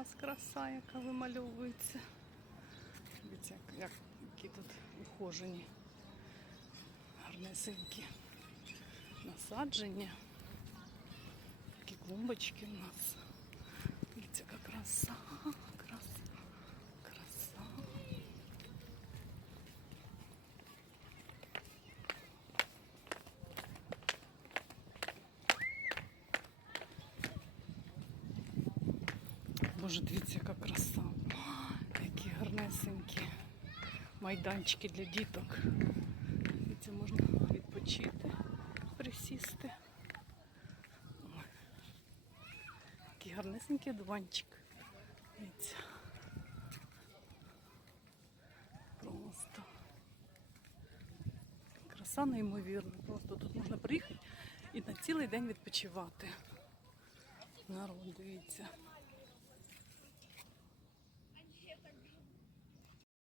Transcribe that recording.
нас краса, яка вимальовується. Дивіться, як, як, які тут ухожені, гарнесенькі насадження. Такі клумбочки у нас. Дивіться, яка краса, краса, краса. Боже, дивіться, яка краса. Які гарнесенькі майданчики для діток. Дивіться, можна відпочити, присісти. Ой. Такий гарнесенький дуванчик. Дивіться. Просто. Краса неймовірна. Просто тут можна приїхати і на цілий день відпочивати. Народ, дивіться.